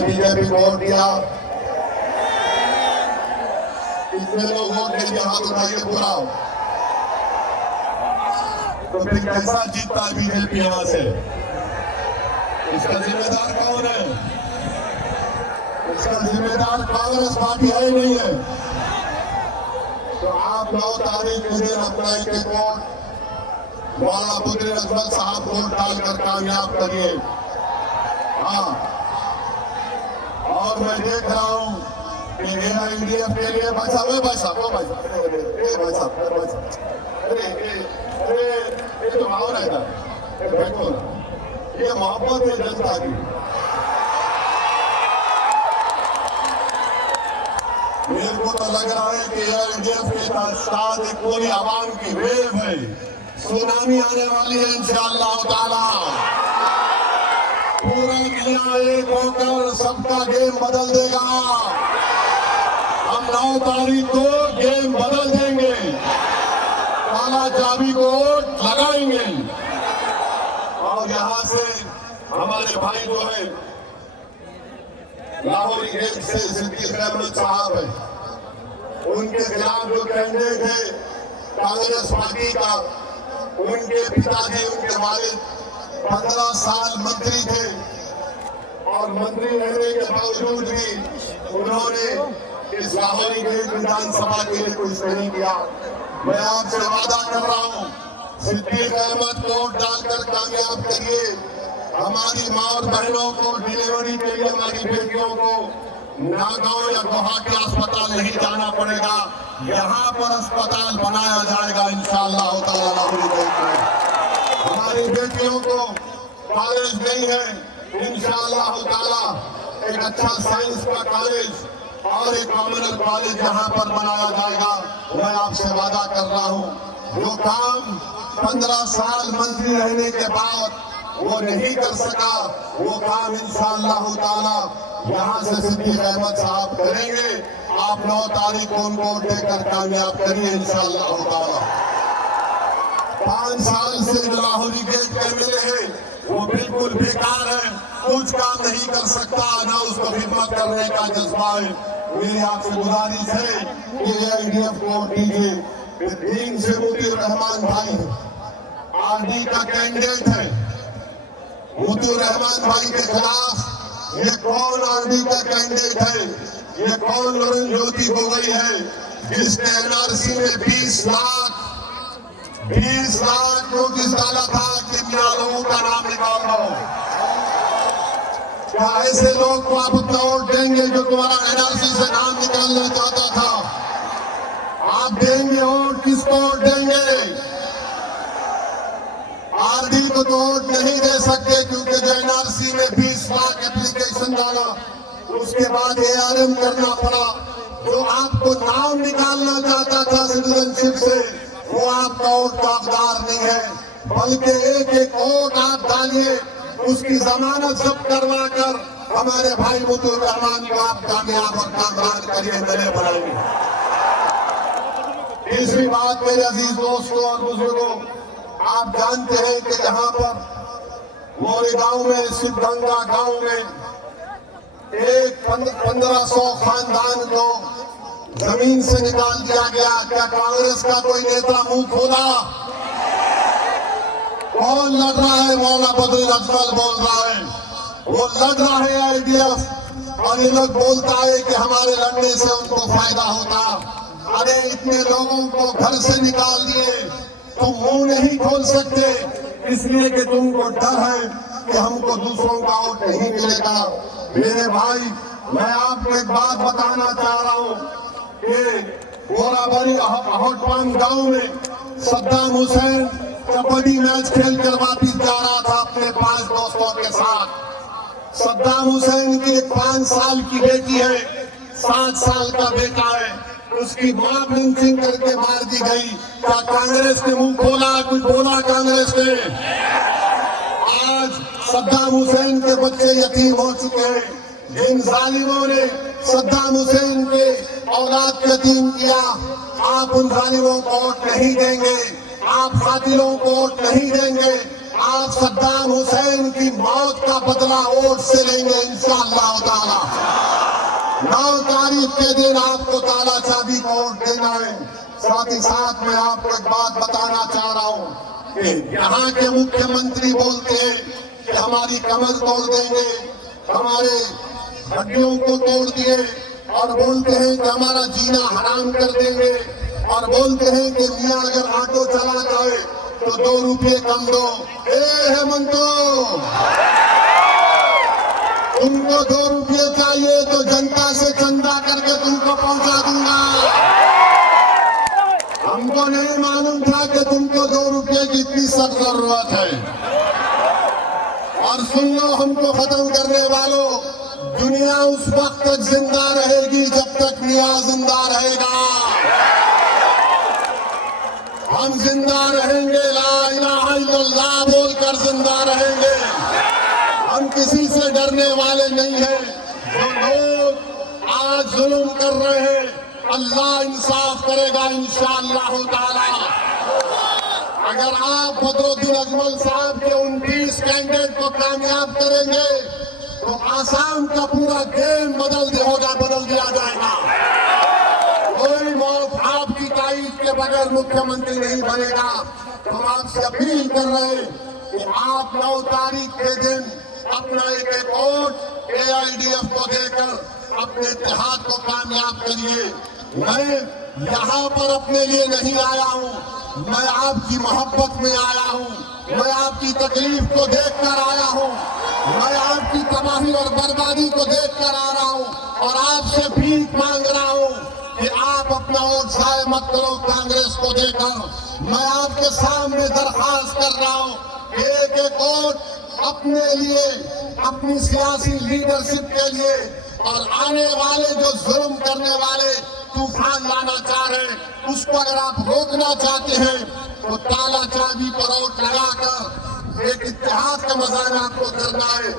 ने बीजेपी को वोट दिया? कितने लोग वोट दे दिया? हाथ उठाइए पूरा। तो फिर कैसा जीतता बीजेपी यहां से? इसका जिम्मेदार कौन है? इसका जिम्मेदार कांग्रेस पार्टी है ही नहीं है। तो आप 9 तारीख के दिन अपना एक वोट मौलाना पुत्री अजमल साहब को डालकर कामयाब करिए। हाँ, और मैं देख रहा हूं कि AIDF के लिए भाई साहब ये तो भाव रहता है, बैठो ना, ये मोहब्बत है जनता की। मेरे को तो लग रहा है कि AIDF के साथ एक पूरी आवाम की वेव है, सुनामी आने वाली है इंशाअल्लाह ताला। पूरा दुनिया एक होकर सबका गेम बदल देगा। हम 9 तारीख को गेम बदल देंगे, काला चाबी को लगाएंगे। और यहाँ से हमारे भाई जो है लाहौरी गेट से सिद्दीक अहमद साहब है, उनके खिलाफ जो कैंडिडेट है कांग्रेस पार्टी का, उनके पिताजी, उनके वालिद 15 साल मंत्री थे और मंत्री रहने के बावजूद भी उन्होंने इस लाहौरी गेट विधानसभा के लिए कुछ नहीं किया। मैं आपसे वादा कर रहा हूँ, सिद्दीक अहमद को डालकर कामयाब करिए। हमारी माँ और बहनों को डिलीवरी के लिए, हमारी बेटियों को नागांव या गुवाहाटी अस्पताल नहीं जाना पड़ेगा। यहाँ पर अस्पताल बनाया जाएगा इंशाअल्लाह ताला लाहौरी गेट में। हमारी बेटियों को कॉलेज नहीं है, इंशाअल्लाह ताला एक अच्छा साइंस का कॉलेज और एक कॉमनल कॉलेज यहाँ पर बनाया जाएगा। मैं आपसे वादा कर रहा हूँ, जो काम 15 साल मंत्री रहने के बाद वो नहीं कर सका, वो काम इंशाअल्लाह ताला यहाँ से सिद्दीक अहमद साहब करेंगे। आप 9 तारीख को उनको देकर कामयाब करिए इंशाअल्लाह ताला। 5 साल से जो लाहौरी गेट के मिले हैं वो बिल्कुल बेकार है, कुछ काम नहीं कर सकता, ना उसको खिदमत करने का जज्बा है। मेरी आपसे गुजारिश है कि AIDF को वोट दीजिए। दीन से मुतीर रहमान भाई RD का कैंडिडेट है, मुतीर रहमान भाई के खिलाफ ये कौन RD का कैंडिडेट है? ये कौन ललन ज्योति गोगोई है जिसने NRC में 20 लाख नोटिस डाला था कि मेरा लोगों का नाम निकाल दो? क्या ऐसे लोग को आप अपना वोट देंगे जो तुम्हारा NRC से नाम निकालना चाहता था? आप देंगे वोट? किसको वोट देंगे? RD को तो वोट नहीं दे सकते क्योंकि जो NRC में 20 लाख एप्लीकेशन डाला उसके बाद ARM करना पड़ा। जो आपको नाम निकालना चाहता था सिटीजनशिप से, वो आपका वोट का हकदार नहीं है, बल्कि एक वोट आप डालिए, उसकी जमानत जब्त करवा कर हमारे भाई मुतीर रहमान को आप कामयाब और कामरान करिए, नए बनाएंगे। तीसरी बात मेरे अजीज दोस्तों और बुजुर्गों, आप जानते हैं कि जहां पर मोरी गांव में, सिद्धगंगा गांव में एक 1500 खानदान को जमीन से निकाल दिया गया, क्या कांग्रेस का कोई नेता मुंह खोला? कौन लड़ रहा है? मौलाना पुत्री अजमल बोल रहा है, वो लड़ रहा है AIDF, और ये लोग बोलता है कि हमारे लड़ने से उनको फायदा होता। अरे इतने लोगों को घर से निकाल दिए, तुम मुंह नहीं खोल सकते इसलिए कि तुमको डर है कि हमको दूसरों का वोट नहीं मिलेगा। मेरे भाई, मैं आपको एक बात बताना चाह रहा हूँ कि गोराबारी अहोटवान गांव में सद्दाम हुसैन कबड्डी मैच खेलकर वापिस जा रहा था अपने 5 दोस्तों के साथ। सद्दाम हुसैन की एक 5 साल की बेटी है, 7 साल का बेटा है, उसकी मां लिंचिंग करके मार दी गई। क्या कांग्रेस ने मुंह खोला? कुछ बोला कांग्रेस ने? आज सद्दाम हुसैन के बच्चे यतीम हो चुके हैं। जिन जालिमों ने सद्दाम हुसैन के औलाद को यतीम किया, आप उन जालिमों को वोट नहीं देंगे, आप कातिलों को वोट नहीं देंगे। आप सद्दाम हुसैन की मौत का बदला वोट से लेंगे इंशाअल्लाह ताला। 9 तारीख के दिन आपको ताला चाबी का वोट देना है। साथ ही साथ मैं आपको एक बात बताना चाह रहा हूं कि यहाँ के मुख्यमंत्री बोलते हैं कि हमारी कमर तोड़ देंगे, हमारे हड्डियों को तोड़ दिए, और बोलते हैं कि हमारा जीना हराम कर देंगे, और बोलते हैं कि मियां अगर ऑटो चला जाए तो 2 रुपये कम दो। हेमंतो, तुमको 2 रुपये चाहिए तो जनता से चंदा करके तुमको पहुंचा दूंगा। हमको नहीं मालूम था कि तुमको 2 रुपये की इतनी सख्त जरूरत है। और सुन लो, हमको खत्म करने वालों, दुनिया उस वक्त तक जिंदा रहेगी जब तक मियां जिंदा रहेगा। हम जिंदा रहेंगे, ला इलाहा इल्लल्लाह बोलकर जिंदा रहेंगे। हम किसी से डरने वाले नहीं हैं। जो लोग आज जुल्म कर रहे हैं, अल्लाह इंसाफ करेगा इंशाअल्लाह ताला। अगर आप बदरुद्दीन अजमल साहब के 29 कैंडिडेट को कामयाब करेंगे तो आसाम का पूरा गेम बदल दिया जाएगा। कोई मौत आपकी तारीफ के बगैर मुख्यमंत्री नहीं बनेगा। तो हम आपसे अपील कर रहे हैं कि आप 9 तारीख के दिन अपना एक वोट AIDF को देकर अपने इत्तेहाद को कामयाब करिए। मैं यहाँ पर अपने लिए नहीं आया हूँ, मैं आपकी मोहब्बत में आया हूँ, मैं आपकी तकलीफ को देखकर आया हूँ, मैं आपकी तबाही और बर्बादी को देखकर आ रहा हूँ, और आपसे भीख मांग रहा हूँ कि आप अपना वोट जाए मत करो कांग्रेस को देकर। मैं आपके सामने दरखास्त कर रहा हूँ, एक वोट अपने लिए, अपनी सियासी लीडरशिप के लिए, और आने वाले जो जुल्म करने वाले तूफान लाना चाह रहे हैं उसको अगर आप रोकना चाहते हैं तो ताला चाबी पर वोट लगाकर एक इत्तेहाद का मजाक आपको करना है।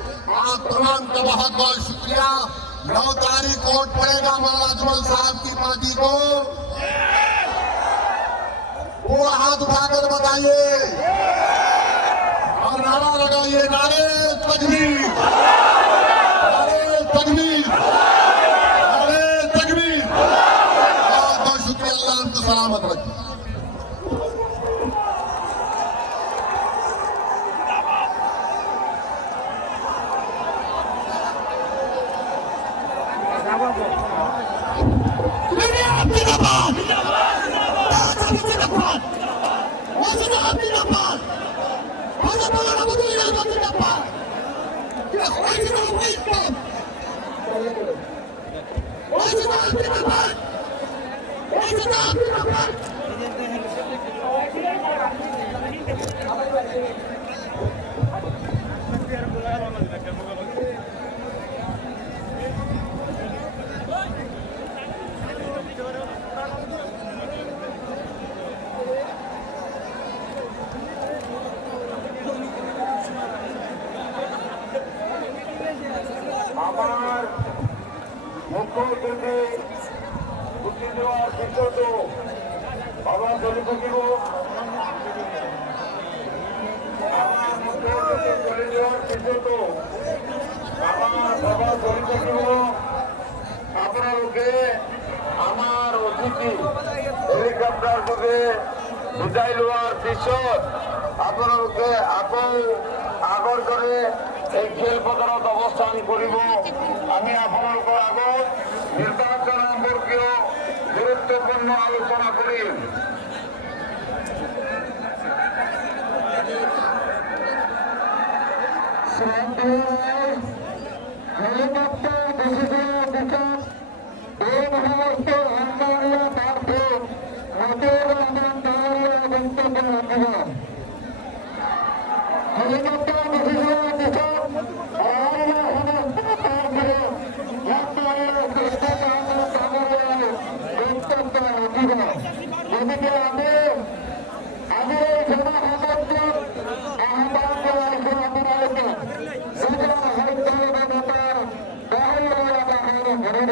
आप तमाम का बहुत बहुत शुक्रिया। 9 तारीख वोट पड़ेगा मौलाना अजमल साहब की पार्टी को। पूरा हाथ उठाकर बताइए और नारा लगाइए, नारे तकबीर, नारे तकबीर, नारे तकबीर। बहुत बहुत शुक्रिया। अल्लाह हमको सलामत रखे। আমার মুখ্যমন্ত্রী ছুটি দেওয়ার সিদ্ধান্ত বাবা চলে থাকিব। আমার মুখ্যমন্ত্রী চলে যাওয়ার সিদ্ধান্ত আমার বাবা চলে থাকিব। আপোনালোকে আমাৰ অতিথি হেলিকপ্টাৰ যোগে বুজাই লোৱাৰ পিছত আপোনালোকে আকৌ আগৰ দৰে এই খেলপথাৰত অৱস্থান কৰিব। আমি আপোনালোকৰ আগত নিৰ্বাচন সম্পৰ্কীয় গুৰুত্বপূৰ্ণ আলোচনা কৰিম। হেলিকপ্টাৰ গুচি যোৱাৰ পিছত এই মুহূৰ্তে অঞ্চলীয় প্ৰাৰ্থী মতিউৰ ৰহমান ডাঙৰীয়াৰ বক্তব্য ৰাখিব। হেলিকপ্টাৰ গুচি যোৱাৰ পিছত গতিকে আমি আজি এই জনসমাজক আহ্বান জনাইছো আপোনালোকে ভৰিব।